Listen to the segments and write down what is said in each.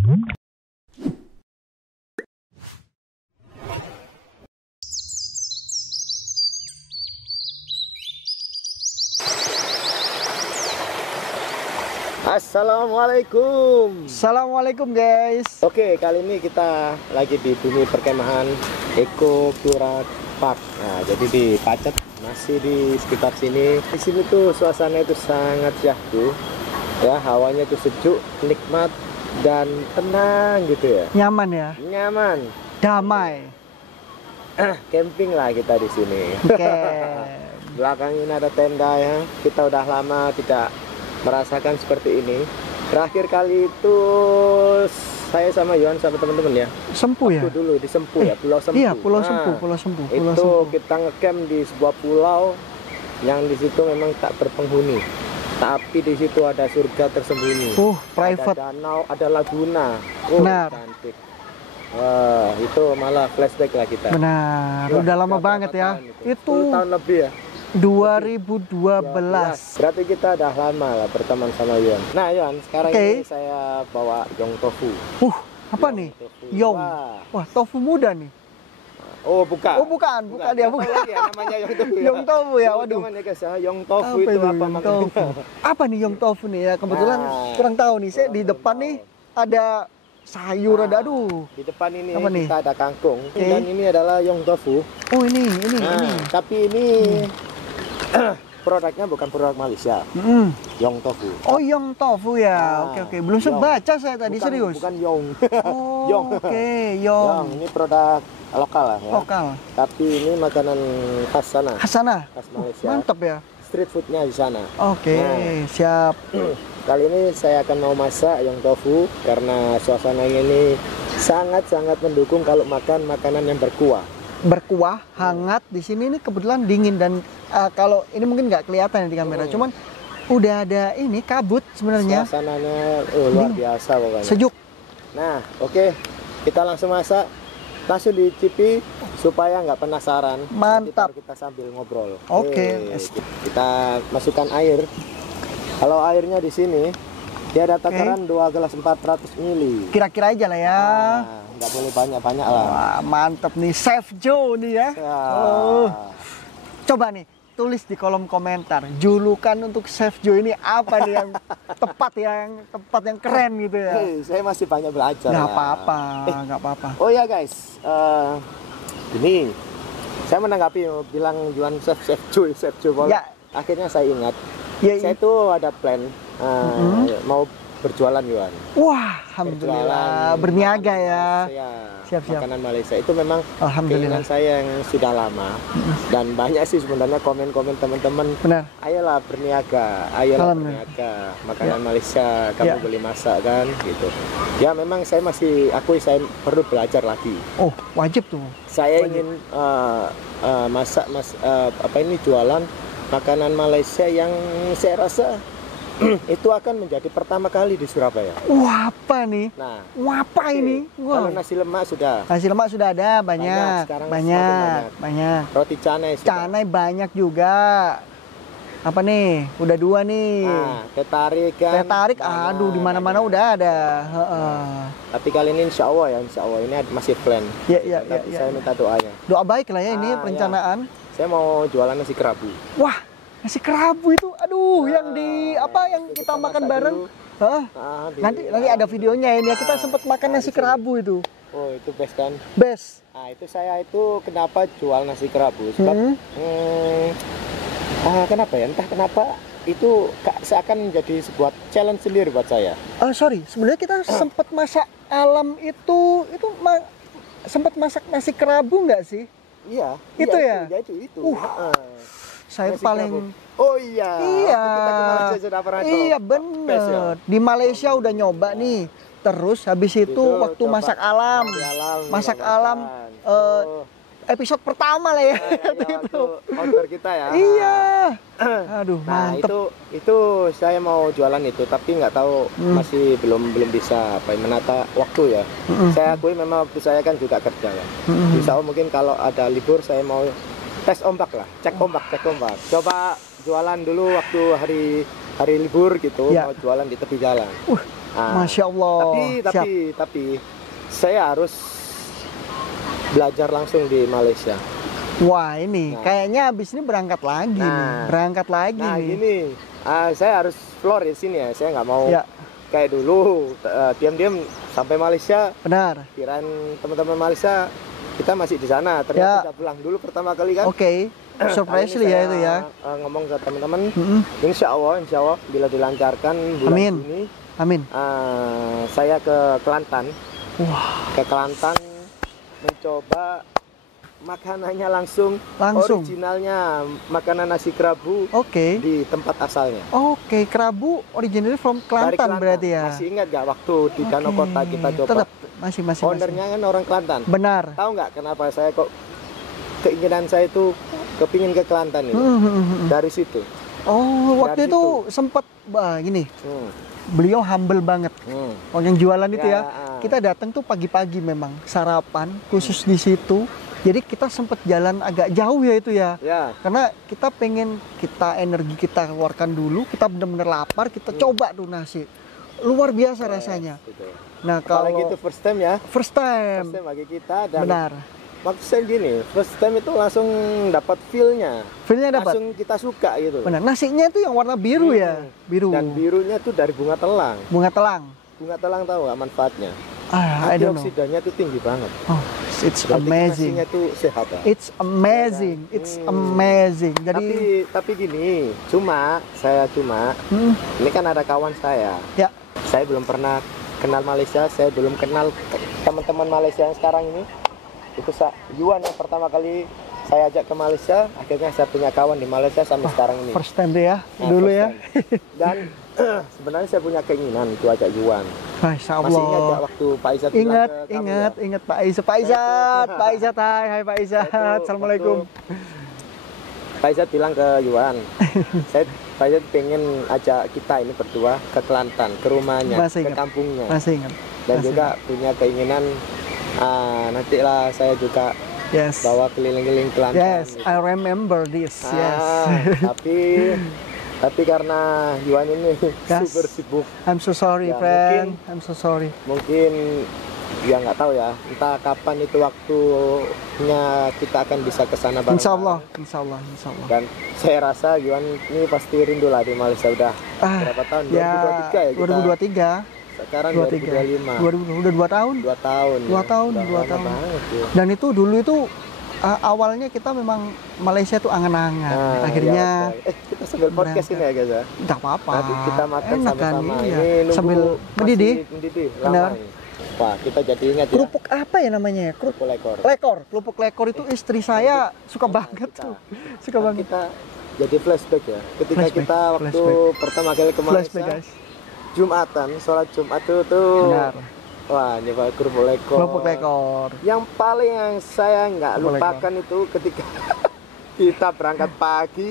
Assalamualaikum. Assalamualaikum guys. Oke, kali ini kita lagi di bumi perkemahan Eko Pura Park. Nah, jadi di Pacet, masih di sekitar sini. Di sini tuh suasana itu sangat syahdu. Ya, hawanya tuh sejuk, nikmat dan tenang gitu ya. Nyaman ya? Nyaman. Damai. Camping lah kita di sini. Oke. Belakang ini ada tenda ya. Kita udah lama tidak merasakan seperti ini. Terakhir kali itu saya sama Yohan sama teman-teman ya. Sempu ya? Waktu dulu di Sempu ya, Pulau Sempu. Iya, Pulau Nah, Sempu, Pulau Sempu. Itu kita ngecamp di sebuah pulau yang di situ memang tak berpenghuni. Tapi di situ ada surga tersembunyi. Private. Ada danau, ada laguna. Benar. Cantik. Itu malah flashback lah kita. Benar. Udah lama banget ya. Itu 10 tahun lebih ya. 2012. Berarti kita udah lama lah berteman sama Yohan. Nah Yohan, sekarang ini saya bawa Yong Tofu. Apa nih? Tofu. Yong. Wah, tofu muda nih. Oh bukan. Bukan dia, bukan. Lagi ya, namanya Yong Tofu. Yong Tofu ya, waduh. Ya, guys, ya. Yong Tofu itu apa maknanya? Apa nih Yong Tofu nih ya? Kebetulan kurang tahu nih. Saya di depan nih ada sayur, ada Di depan ini apa nih? kita ada kangkung dan ini adalah Yong Tofu. Oh ini. Tapi ini produknya bukan produk Malaysia. Yong Tofu. Oh Yong Tofu ya. Oke. Belum sebaca saya tadi, serius. Bukan Yong. Oh, Yong. Yong. Ini produk lokal lah ya. Lokal. Tapi ini makanan khas sana. Khas Malaysia. Mantap ya. Street foodnya di sana. Oke, siap. Kali ini saya akan mau masak Yong Tofu karena suasananya ini sangat-sangat mendukung kalau makan makanan yang berkuah. Berkuah, hangat. Di sini ini kebetulan dingin dan kalau ini mungkin nggak kelihatan di kamera, cuman udah ada ini kabut sebenarnya. Suasananya luar biasa pokoknya. Sejuk. Nah, oke. Kita langsung masak. Langsung dicipi supaya nggak penasaran. Mantap. Nanti kita sambil ngobrol. Oke. Kita masukkan air. Kalau airnya di sini dia ada takaran 2 gelas 400 ml. Kira-kira aja lah ya. Nggak boleh banyak-banyak lah. Wah, mantap nih Chef Joe nih ya. Coba nih tulis di kolom komentar julukan untuk Chef Joe ini apa nih yang tepat yang keren gitu ya. Saya masih banyak belajar. Nggak apa-apa. Oh ya guys, ini saya menanggapi bilang Juan Chef Joe. Ya. Akhirnya saya ingat. Saya tuh ada plan mau berjualan Yuan. Wah, alhamdulillah berniaga ya. Siap. Makanan Malaysia itu memang keinginan saya yang sudah lama dan banyak sih sebenarnya komen-komen teman-teman. Benar. Ayolah berniaga makanan Malaysia, kamu beli masak kan gitu. Ya memang saya masih saya perlu belajar lagi. Oh wajib tuh. Saya ingin masak jualan makanan Malaysia yang saya rasa itu akan menjadi pertama kali di Surabaya. Wah, apa nih? Nah, apa ini? Kalau nasi lemak sudah. Nasi lemak sudah ada banyak. Roti canai banyak juga. Apa nih? Udah 2 nih. Nah, teh tarik. Aduh, di mana-mana udah ada. Tapi kali ini insya Allah ini masih plan. Iya. Saya minta doanya. Doa baik lah ya ini perencanaan. Saya mau jualan nasi kerabu. Wah, nasi kerabu itu, aduh, yang kita makan bareng. Nanti ada videonya ini ya, kita sempat makan nasi kerabu itu. Oh, itu best kan? Best. Nah, saya kenapa jual nasi kerabu? Sebab kenapa ya? Entah kenapa itu seakan menjadi sebuah challenge sendiri buat saya. Sebenarnya kita sempat masak alam itu sempat masak nasi kerabu nggak sih? Iya. Itu ya? Itu. Saya nasi paling kerabu. Oh iya. Kita kemarin saya sudah pernah Iya bener. Di Malaysia udah nyoba nih. Terus habis itu waktu masak alam episode pertama lah ya. Itu outdoor kita ya. Iya. Aduh, nah, mantep. Itu saya mau jualan itu, tapi nggak tahu masih belum bisa menata waktu ya. Saya akui memang waktu saya kan juga kerja ya. Bisa mungkin kalau ada libur saya mau tes ombak lah, cek ombak. Coba jualan dulu waktu hari libur gitu, mau jualan di tepi jalan. Masya Allah. Siap. Tapi saya harus belajar langsung di Malaysia. Wah ini kayaknya habis ini berangkat lagi nih. Berangkat lagi Nah nih. gini, saya harus floor di sini ya. Saya nggak mau Ya. kayak dulu diam-diam sampai Malaysia. Benar. Kirain teman-teman Malaysia kita masih di sana. Ternyata udah pulang dulu pertama kali kan. Oke. Surprise Kali ini ya saya, itu ya. ngomong ke teman-teman, Mm-mm. insya Allah bila dilancarkan bulan Amin. ini, Amin. saya ke Kelantan. Wah. Ke Kelantan mencoba makanannya langsung originalnya, makanan nasi kerabu Oke. di tempat asalnya. Oke, kerabu originally from Dari Kelantan berarti ya. Masih ingat gak waktu di Danau Oke. Kota kita coba? Tetap masih. Ownernya kan orang Kelantan. Benar. Tahu nggak kenapa saya kok keinginan saya itu kepingin ke Kelantan itu? Dari situ. Oh, waktu Dari itu sempat gini. Beliau humble banget. Orang yang jualan itu ya. Kita datang tuh pagi-pagi memang sarapan khusus di situ. Jadi kita sempat jalan agak jauh ya itu ya. Karena kita pengen energi kita keluarkan dulu, kita benar-benar lapar, kita coba tuh nasi. Luar biasa rasanya. Gitu. Nah, kalau apalagi itu first time ya. First time Bagi kita dan benar. maksud saya gini, first time itu langsung dapat feel-nya. Feel-nya dapat. Langsung kita suka gitu. Benar. Nasinya itu yang warna biru ya, biru. Dan birunya tuh dari bunga telang. Bunga telang. Bunga telang tahu nggak manfaatnya? I don't know. Antioksidannya tuh tinggi banget. Oh, it's Berarti amazing. nasinya tuh sehat ya. It's amazing. It's amazing. Jadi Tapi gini, saya ini kan ada kawan saya. ya, Saya belum pernah kenal Malaysia, saya belum kenal teman-teman Malaysia yang sekarang ini. Itu Yuan yang pertama kali saya ajak ke Malaysia, akhirnya saya punya kawan di Malaysia sampai sekarang ini. first time deh ya, dulu first ya. time. Dan sebenarnya saya punya keinginan itu ajak Yuan. Masya Allah. Masih ingat gak waktu Pak Izzat bilang Ingat, ke kamu ingat, ya? ingat Pak Izzat. Pak Izzat, Pak Izzat, hai Pak Izzat. Assalamualaikum. Pak Izzat bilang ke Yuan, Pak Izzat pengen ajak kita ini berdua ke Kelantan, ke rumahnya, Masih ke ingat. kampungnya. Masih ingat. Dan Masih juga punya keinginan nantilah saya juga Yes. bawa keliling-keliling Kelantan. Yes, I remember this. Yes. Tapi karena Yuan ini Yes. super sibuk, I'm so sorry, Ya, friend. I'm so sorry. mungkin ya nggak tahu ya, entah kapan itu waktunya kita akan bisa ke sana bareng. Insya Allah, insya Allah, insya Allah. Dan saya rasa Yuan ini pasti rindu lah di Malaysia. Udah berapa tahun? 2023 ya kita? 2023. Sekarang 23. 2025. Udah 2 tahun. 2 tahun. 2 tahun, Udah 2 lama tahun. banget, ya. Dan itu dulu itu awalnya kita memang Malaysia tuh angan-angan. Akhirnya ya, kita sambil podcast ini ya guys ya. enggak apa-apa. Nanti kita makan Enak kan, sama-sama. iya. Ini nunggu Sambil mendidih. mendidih Benar. lama ini. Wah, kita jadi ingat ya. Kerupuk apa ya namanya ya? Kerupuk lekor. Lekor. Kerupuk lekor itu istri saya suka banget tuh. Suka banget. Kita jadi flashback ya. Ketika Flashback, kita waktu flashback. pertama kali ke Flashback, Malaysia, guys. Jumatan, sholat Jumat tuh. Benar. Wah, nyoba kerupuk lekor. Kerupuk lekor. Yang paling yang saya nggak Kerupuk lupakan itu ketika kita berangkat pagi,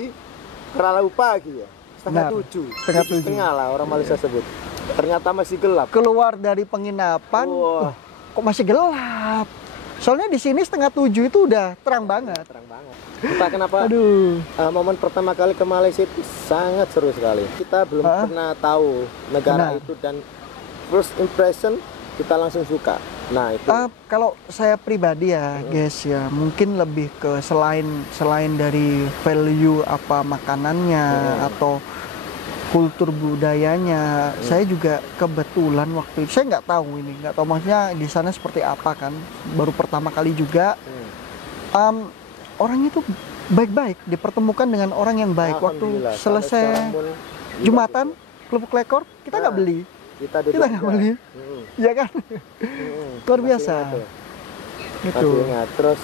terlalu pagi ya, setengah Benar. 7, Setengah 7. setengah lah orang Malaysia sebut. Ternyata masih gelap. Keluar dari penginapan, Wah. kok masih gelap? Soalnya di sini setengah 7 itu udah terang banget. Terang banget. Entah kenapa. Aduh. Momen pertama kali ke Malaysia itu sangat seru sekali. Kita belum pernah tahu negara Benar. itu dan first impression kita langsung suka. Nah itu. Kalau saya pribadi ya, guys ya, mungkin lebih ke selain dari value apa makanannya atau kultur budayanya, saya juga kebetulan waktu itu saya nggak tahu maksudnya di sana seperti apa kan, baru pertama kali juga. Orang itu baik-baik, dipertemukan dengan orang yang baik. Waktu Alhamdulillah, selesai sampai sekarang pun Jumatan, kerupuk lekor, kita nggak beli. Kita Nggak beli. Iya kan? Luar biasa. Gitu. Masih ingat. Terus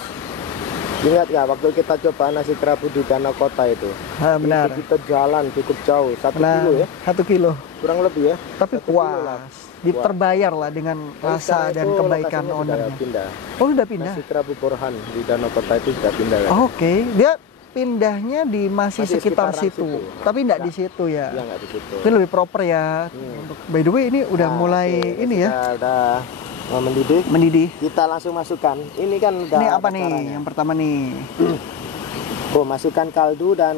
ingat nggak waktu kita coba nasi kerabu di Danau Kota itu? Benar. Itu kita jalan cukup jauh, 1 kilo ya, 1 kilo. kurang lebih ya. Tapi 1 kilo lah. puas, terbayar lah dengan rasa Sekarang dan itu kebaikan lokasinya ownernya. sudah pindah. Oh, sudah pindah. Nasi kerabu Borhan di Danau Kota itu sudah pindah kan? Oke, dia pindahnya di masih sekitar sekitaran situ, tapi enggak di situ ya. Iya nggak di situ. Ini lebih proper ya. By the way, ini udah mulai oke, ini ya, Udah mendidih. mendidih. Kita langsung masukkan. Ini kan udah Ini apa ada nih? caranya. Yang pertama nih. Masukkan kaldu dan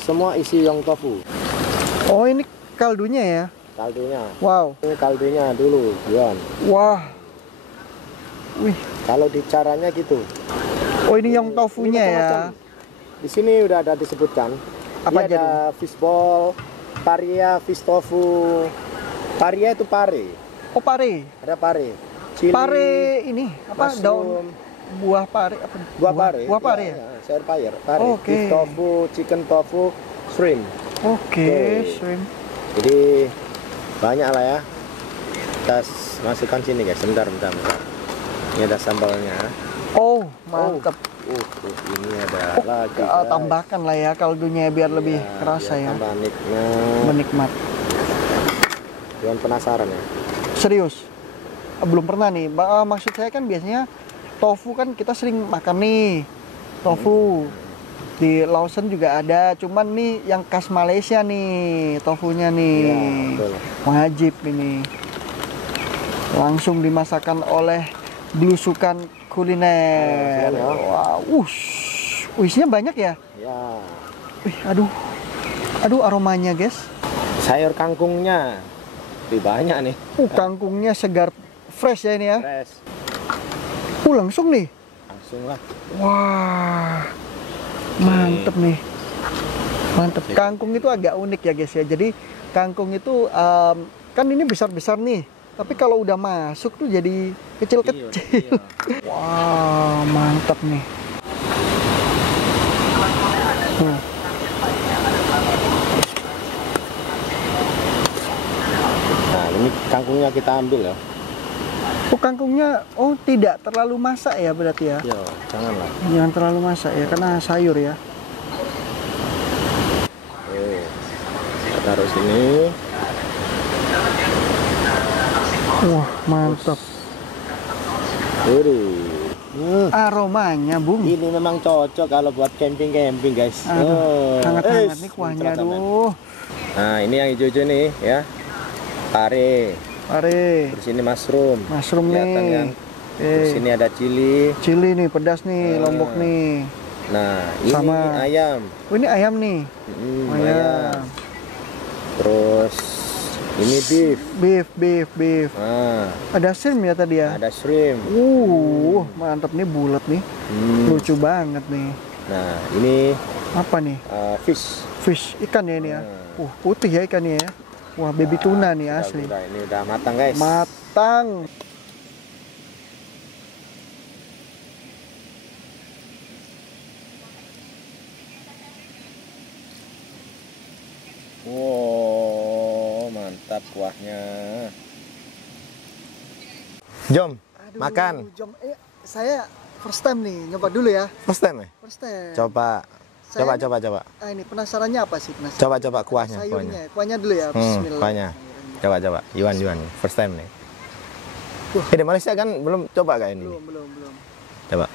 semua isi yong tofu. Oh, ini kaldunya ya. kaldunya. Wow. Ini kaldunya dulu, Yuan. Wah. Wih. Kalau di caranya gitu. Oh, ini yang tofunya Ini ya. macam-macam. Di sini udah ada disebutkan. Apa Ini aja ada fishball, paria, fish tofu. Paria itu pare. Oh, pare. Ada pare. Chili, Pare ini apa mushroom, daun buah pare apa? buah pare. Buah pare ya? Ya, sayur pare. Pare. Oh, oke. Beef tofu, chicken tofu, shrimp. Oke, Oke. shrimp. Jadi banyak lah ya. Kita masukkan sini guys. Bentar. Ini ada sambalnya. Oh, mantap. Ini ada lagi. guys. Tambahkan lah ya kaldunya biar lebih Iya, kerasa biar ya. tambah niknya. Menikmat. Jangan penasaran ya. Serius. Belum pernah nih. Maksud saya kan biasanya tofu kan kita sering makan nih. Tofu. Di Lawson juga ada, cuman nih yang khas Malaysia nih, tofunya nih. Iya, betul. Wajib ini. Langsung dimasakkan oleh belusukan kuliner. Siap ya. Wow, wishnya banyak ya? Ya. Wih, aduh aromanya guys. Sayur kangkungnya lebih banyak nih. Kangkungnya segar, fresh ya ini ya. Fresh. Langsung nih. Langsung lah. Wah, mantep nih. Mantep. Kangkung itu agak unik ya guys ya. Jadi kangkung itu kan ini besar-besar nih. Tapi kalau udah masuk tuh jadi kecil-kecil. Iya. Wah, mantap nih. Nah, ini kangkungnya kita ambil ya. Oh, kangkungnya tidak terlalu masak ya berarti ya. Yo, janganlah. Jangan terlalu masak ya karena sayur ya. Kita taruh sini. Wah, mantap. Aromanya, Bung. Ini memang cocok kalau buat camping-camping, guys. Hangat-hangat nih kuahnya, aduh. Nah, ini yang hijau-hijau nih, ya. Pare. Terus ini mushroom. Mushroom Kelihatan nih. kan? Terus ini ada chili. Chili nih, pedas nih, lombok nih. Nah, ini Sama ayam. Oh, ini ayam nih. Ayam. Terus ini beef. Nah, Ada shrimp ya tadi ya? ada shrimp. Mantap nih, bulat nih. Lucu banget nih. Nah, ini Apa nih? fish. Ikan ya ini ya. Putih ya ikannya ya. Wah, baby tuna nih asli. Ini udah matang, guys. Matang. Wow, mantap kuahnya. Jom, makan. Saya first time nih, nyoba dulu ya. First time ya? First time. Coba. Ini penasarannya apa sih? Coba kuahnya. Sayurnya. Kuahnya dulu ya. Bismillah. Kuahnya. Coba. Yuan. First time nih. Di Malaysia kan belum coba kayak ini. Belum. Coba.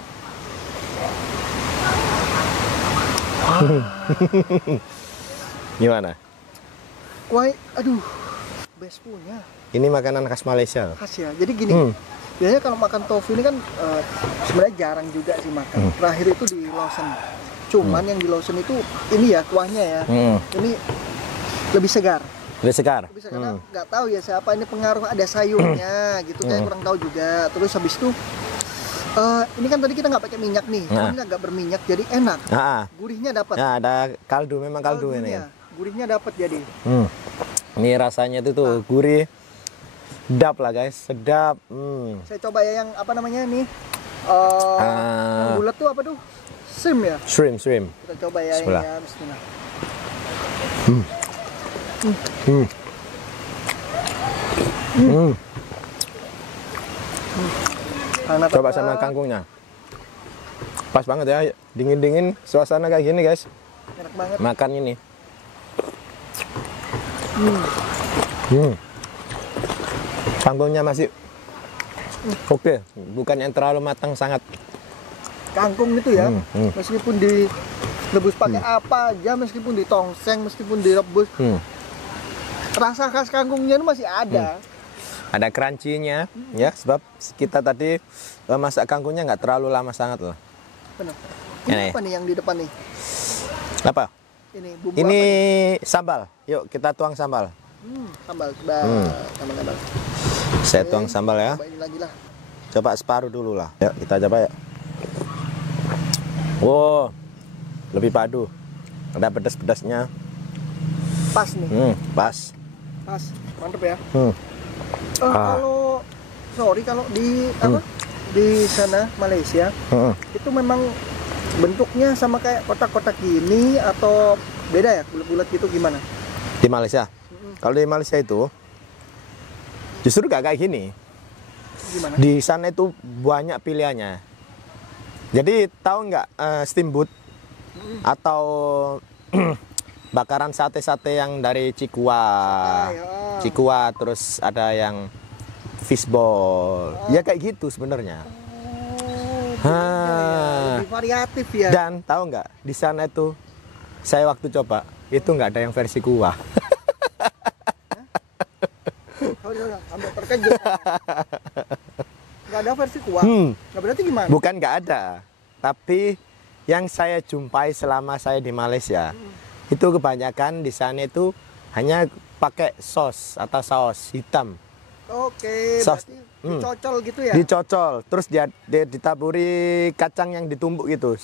Gimana? Kuah, best punya. Ini makanan khas Malaysia. Khas ya. Jadi gini, biasanya kalau makan tofu ini kan sebenarnya jarang juga sih makan. Terakhir itu di Lawson. Cuman yang di Lawson itu ini ya kuahnya ya. Ini lebih segar. Bisa karena nggak tahu ya siapa ini pengaruh ada sayurnya gitu kayak kurang tahu juga. Terus habis itu ini kan tadi kita nggak pakai minyak nih, ini agak berminyak jadi enak. Gurihnya dapat. Nah, ada kaldu, memang kaldu ini. Gurihnya dapat jadi. Ini rasanya itu tuh gurih, sedap lah guys, sedap. Saya coba ya yang apa namanya nih, yang bulat tuh apa tuh? Shrimp ya? Shrimp. Kita coba ya. Bismillah. Ya, bismillah. Coba sama kangkungnya. Pas banget ya, dingin-dingin suasana kayak gini guys. Enak banget. Makan ini. Kangkungnya masih oke, bukan yang terlalu matang sangat. Kangkung itu ya, meskipun direbus pakai apa aja, meskipun ditongseng, meskipun direbus, rasa khas kangkungnya itu masih ada. Ada crunchy-nya, ya, sebab kita tadi masak kangkungnya nggak terlalu lama sangat loh. Benar. Ini apa nih yang di depan nih? Apa? Ini bumbu ini apa nih? sambal. Yuk kita tuang sambal. Sambal, coba sambal. Saya tuang sambal ya. Coba ini lagi lah. Coba separuh dulu lah. Yuk kita coba ya. Wow, lebih padu. Ada pedas-pedasnya. Pas nih. Pas. Pas, mantep ya. Ah. Kalau di apa? Di sana Malaysia itu memang bentuknya sama kayak kotak-kotak gini atau beda ya, bulat-bulat gitu gimana? Di Malaysia. Kalau di Malaysia itu justru gak kayak gini. Gimana? Di sana itu banyak pilihannya. Jadi tahu nggak steamboat atau bakaran sate-sate yang dari Cikua, terus ada yang fishball, ya kayak gitu sebenarnya. Lebih variatif ya. Dan tahu nggak di sana itu saya waktu coba itu nggak ada yang versi kuah. Sampai terkejut. Nggak ada versi kuah. Nggak berarti gimana? Bukan nggak ada, tapi yang saya jumpai selama saya di Malaysia itu kebanyakan di sana itu hanya pakai sos atau saus hitam. Oke, Sos, berarti dicocol gitu ya? Dicocol, terus dia ditaburi kacang yang ditumbuk gitu.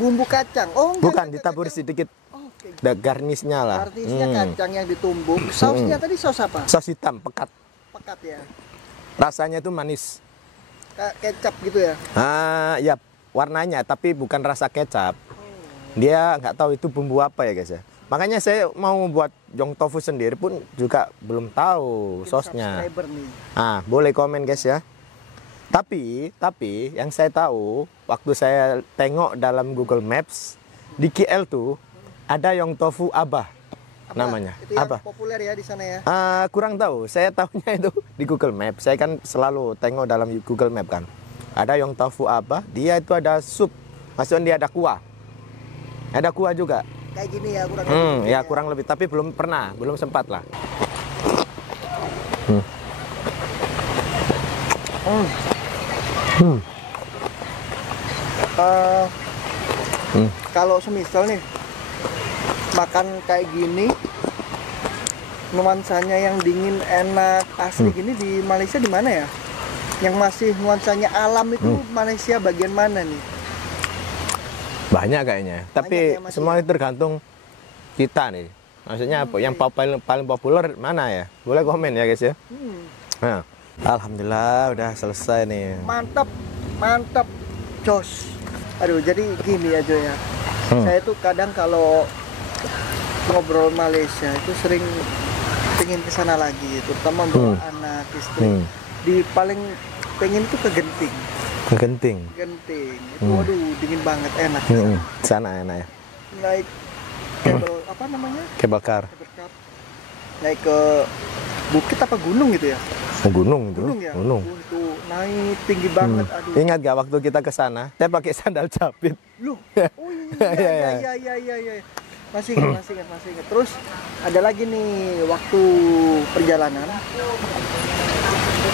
Bumbu kacang? Oh, Bukan, ditaburi sedikit. Oke. Garnisnya lah. Garnisnya kacang yang ditumbuk. Sausnya tadi saus apa? Sos hitam, pekat. Pekat ya? Rasanya itu manis. Kayak kecap gitu ya? Ya warnanya, tapi bukan rasa kecap. Dia nggak tahu itu bumbu apa ya guys ya. Makanya saya mau buat Yong Tofu sendiri pun juga belum tahu sosnya. Boleh komen guys ya. Tapi yang saya tahu waktu saya tengok dalam Google Maps di KL tuh ada Yong Tofu Abah namanya. Itu yang Abah. populer ya di sana ya? Kurang tahu. Saya tahunya itu di Google Maps. Saya kan selalu tengok dalam Google Map kan. Ada Yong Tofu Abah. Dia itu ada sup. Maksudnya dia ada kuah. Ada kuah juga. Kayak gini ya kurang lebih. Ya kurang lebih, tapi belum sempat lah. Kalau semisal nih makan kayak gini, nuansanya yang dingin, enak, asli gini di Malaysia di mana ya? Yang masih nuansanya alam itu Malaysia bagian mana nih? Banyak kayaknya, tapi ya, semua itu tergantung kita nih. Maksudnya apa? Yang paling populer mana ya? Boleh komen ya guys ya. Nah, alhamdulillah udah selesai nih. Mantap, jos. Aduh, jadi gini aja ya. Saya tuh kadang kalau ngobrol Malaysia itu sering pengen kesana lagi, terutama bawa anak, istri. Di paling pengen tuh ke Genting. Ke Genting. Itu waduh dingin banget, enak. Sana enak ya. Naik kabel apa namanya? Cable car. Naik ke bukit apa gunung gitu ya? Gunung itu. Ya? Gunung. Itu naik tinggi banget. Aduh. Ingat gak waktu kita ke sana? Saya pakai sandal jepit. Loh. Oh iya. Masih ingat. Terus ada lagi nih waktu perjalanan.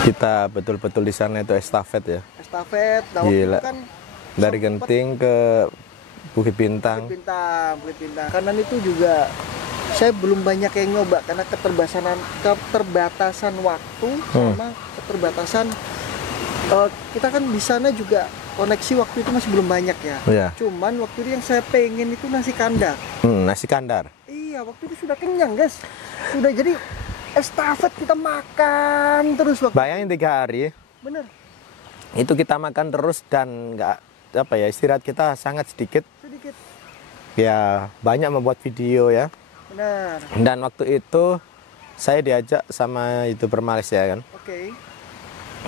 Kita betul-betul di sana itu estafet ya. Estafet. Nah, waktu itu kan dari Genting ke Bukit Bintang. Bukit Bintang. Kanan itu juga saya belum banyak yang nyoba karena keterbatasan waktu sama keterbatasan kita kan di sana juga koneksi waktu itu masih belum banyak ya. Cuman waktu itu yang saya pengen itu nasi kandar. Nasi kandar. Iya, waktu itu sudah kenyang guys. Sudah jadi estafet kita makan terus waktu. Bayangin 3 hari. Bener. Itu kita makan terus dan nggak istirahat kita sangat sedikit. Ya banyak membuat video ya. Benar. Dan waktu itu saya diajak sama YouTuber Malaysia kan. Oke.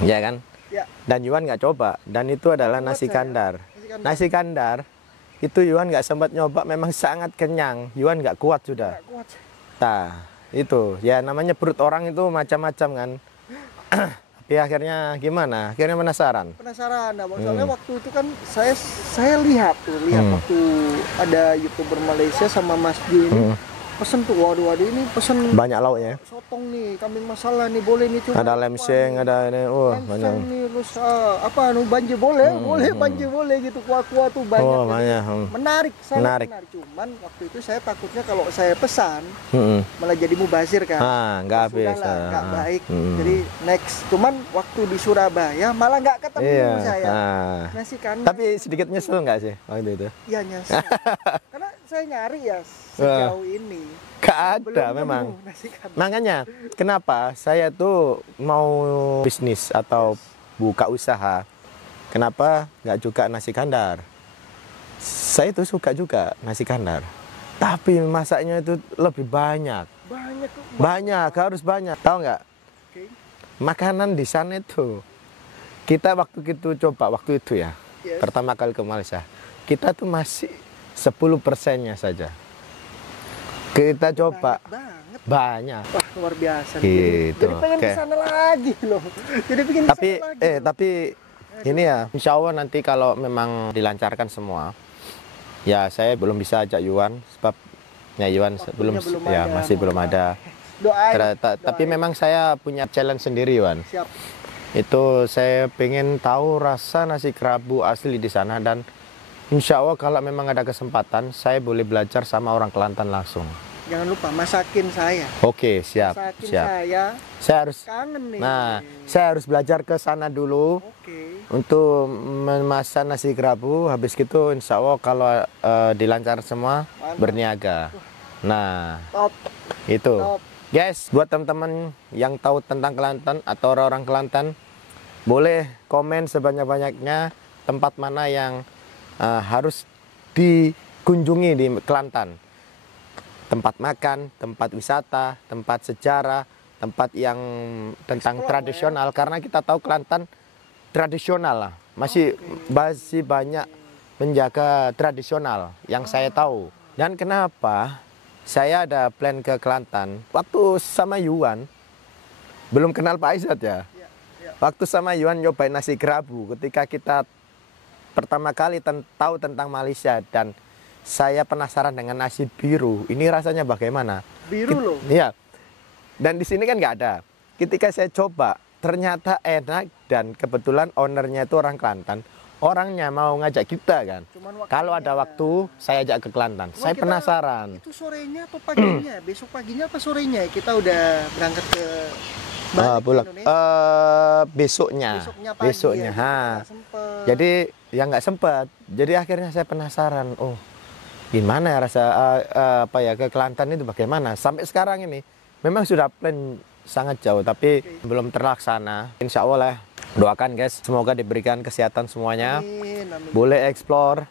Ya kan. Ya. Dan Yuan nggak coba. Dan itu adalah nasi kandar. Nasi kandar itu Yuan nggak sempat nyoba, memang sangat kenyang. Yuan nggak kuat sudah. Nggak kuat. Nah itu ya namanya perut orang itu macam-macam kan. Tapi akhirnya gimana? Akhirnya penasaran. Nah, soalnya waktu itu kan saya lihat waktu ada YouTuber Malaysia sama Mas Ju ini pesen tuh, waduh ini pesen Banyak lauknya. sotong nih, kambing masala nih, boleh nih coba. Ada lemseng, ada ini, banyak. Nih, terus banjir boleh, banjir boleh gitu, kuah-kuah tuh banyak. Oh, Jadi banyak. Menarik, sangat Menarik. menarik. Cuman waktu itu saya takutnya kalau saya pesan malah jadi mubazir kan. Nggak habis. Sudahlah, nggak baik. Jadi next. Cuman waktu di Surabaya malah nggak ketemu Iya. saya. Nasi kandar. Tapi sedikit nyesel nggak sih waktu itu? Iya nyesel. Karena saya nyari ya sejauh ini. Nggak ada Belum memang. nemu nasi kandar. Makanya kenapa saya tuh mau bisnis atau buka usaha, kenapa nggak juga nasi kandar? Saya tuh suka juga nasi kandar, tapi masaknya itu lebih banyak. Banyak tuh. Banyak, harus banyak. Tahu nggak? Oke. Makanan di sana itu, kita waktu itu ya, Yes. pertama kali ke Malaysia, kita tuh masih 10%-nya saja. Kita coba Banget. banyak. Wah, luar biasa. Gitu, Jadi pengen oke. kesana lagi loh. Jadi pengen Tapi kesana lagi. loh. tapi ini ya, insya Allah nanti kalau memang dilancarkan semua, ya saya belum bisa ajak Yuan sebab ya Yuan Waktunya belum ya ada, masih belum ada. Doain. Tapi memang saya punya challenge sendiri Yuan. Siap. Itu saya pengen tahu rasa nasi kerabu asli di sana, dan insya Allah kalau memang ada kesempatan saya boleh belajar sama orang Kelantan langsung. Jangan lupa masakin saya. Oke, siap, Masakin siap. saya. Saya harus Kangen nih. saya harus belajar ke sana dulu Oke. untuk memasak nasi kerabu. Habis gitu insya Allah kalau dilancar semua Mantap. berniaga. Nah, Top. itu. Top. Guys, buat teman-teman yang tahu tentang Kelantan atau orang-orang Kelantan, boleh komen sebanyak-banyaknya tempat mana yang harus dikunjungi di Kelantan. Tempat makan, tempat wisata, tempat sejarah, tempat yang tentang Explore, tradisional. Karena kita tahu Kelantan tradisional lah. Masih banyak menjaga tradisional yang saya tahu. Dan kenapa saya ada plan ke Kelantan? Waktu sama Yuan, belum kenal Pak Aizat ya. Waktu sama Yuan nyobain nasi kerabu, ketika kita pertama kali tahu tentang Malaysia, dan saya penasaran dengan nasi biru. Ini rasanya bagaimana? Biru loh. Iya. Dan di sini kan nggak ada. Ketika saya coba, ternyata enak, dan kebetulan ownernya itu orang Kelantan. Orangnya mau ngajak kita kan. Cuman waktunya. Kalau ada waktu, saya ajak ke Kelantan. Cuman Saya kita- penasaran. Itu sorenya atau paginya? Besok paginya apa sorenya? Kita udah berangkat ke balik ke Pulang. Indonesia. Besoknya. Besoknya pagi. Besoknya. Ya, Ha. nggak sempet. Jadi ya nggak sempat. Jadi akhirnya saya penasaran. Oh, gimana ya rasa ke Kelantan itu bagaimana? Sampai sekarang ini memang sudah plan sangat jauh, tapi belum terlaksana. Insya Allah lah. Doakan guys, semoga diberikan kesehatan semuanya. Amin, amin. Boleh eksplor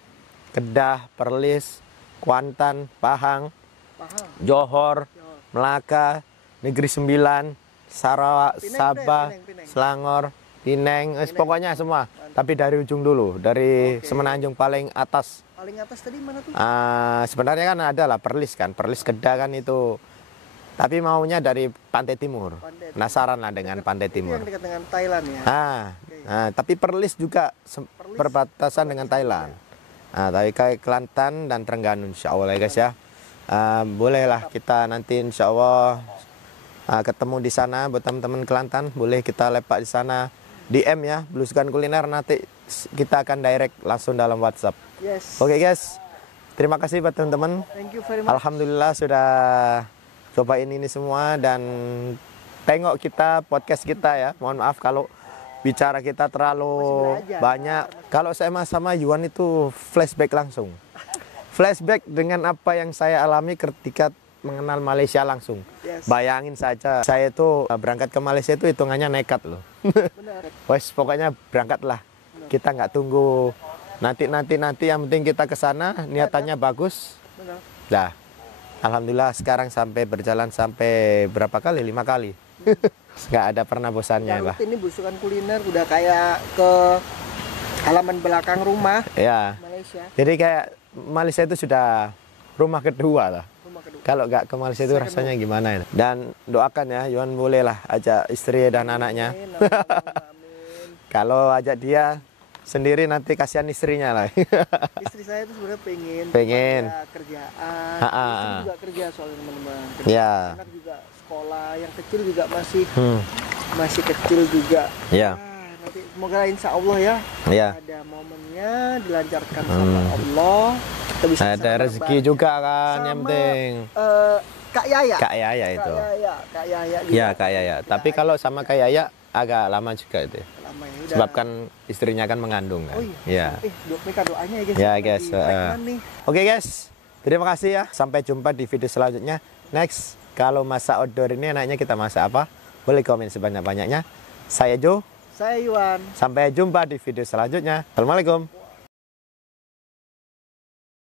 Kedah, Perlis, Kuantan, Pahang, Paham. Johor, Melaka, Negeri Sembilan, Sarawak, Pineng, Sabah, Pineng. Selangor, Pineng, pokoknya semua. Tapi dari ujung dulu, dari Semenanjung paling atas. Paling atas tadi mana tuh? Sebenarnya kan ada lah Perlis kan, Perlis Kedah kan itu. Tapi maunya dari Pantai Timur. Pantai Timur. Penasaran lah dengan Pantai Itu Timur. yang dekat dengan Thailand ya. Tapi Perlis juga Perlis, perbatasan dengan Thailand. Tapi kayak Kelantan dan Terengganu insya Allah ya guys ya. Bolehlah kita nanti insya Allah ketemu di sana buat teman-teman Kelantan. Boleh kita lepak di sana. DM ya, Belusukan Kuliner, nanti kita akan direct langsung dalam WhatsApp. Yes. Oke guys, terima kasih buat teman-teman. Thank you very much. Alhamdulillah sudah cobain ini semua, dan tengok kita podcast kita ya. Mohon maaf kalau bicara kita terlalu Masih belajar. banyak. Kalau saya sama Yuan itu flashback langsung. Flashback dengan apa yang saya alami ketika mengenal Malaysia langsung. Yes. Bayangin saja, saya itu berangkat ke Malaysia itu hitungannya nekat loh. Benar. Wes pokoknya berangkatlah. Kita nggak tunggu nanti yang penting kita ke sana niatannya bagus. Benar. Nah, alhamdulillah sekarang sampai berjalan sampai berapa kali? 5 kali. Nggak ada pernah bosannya lah. Ini Belusukan Kuliner udah kayak ke halaman belakang rumah Ya. Malaysia. Jadi kayak Malaysia itu sudah rumah kedua lah. Rumah kedua. Kalau nggak ke Malaysia itu rasanya gimana ya? Dan doakan ya, Yuan bolehlah ajak istri dan anaknya. Amin, amin, amin. Kalau ajak dia, sendiri nanti kasihan istrinya lah. Istri saya tuh sebenarnya pengen ada kerjaan. Ha-ha. Istri juga kerja soalnya teman-teman. Ya. Anak juga sekolah, yang kecil juga masih kecil juga. Ya. Nanti semoga insya Allah ya. Ya. Ada momennya dilancarkan sama Allah. Kita bisa Ada rezeki juga kan yang penting. Kak Yaya. Kak Yaya itu. Kak Yaya. Ya Kak Yaya. Tapi kalau sama Kak Yaya agak lama juga itu. Lama ya, udah. Sebab kan istrinya kan mengandung kan. Oh iya. Ya. Minta doanya ya guys. Ya guys. Nih. Oke guys. Terima kasih ya. Sampai jumpa di video selanjutnya. Next, kalau masak outdoor ini enaknya kita masak apa? Boleh komen sebanyak-banyaknya. Saya Jo. Saya Iwan. Sampai jumpa di video selanjutnya. Assalamualaikum.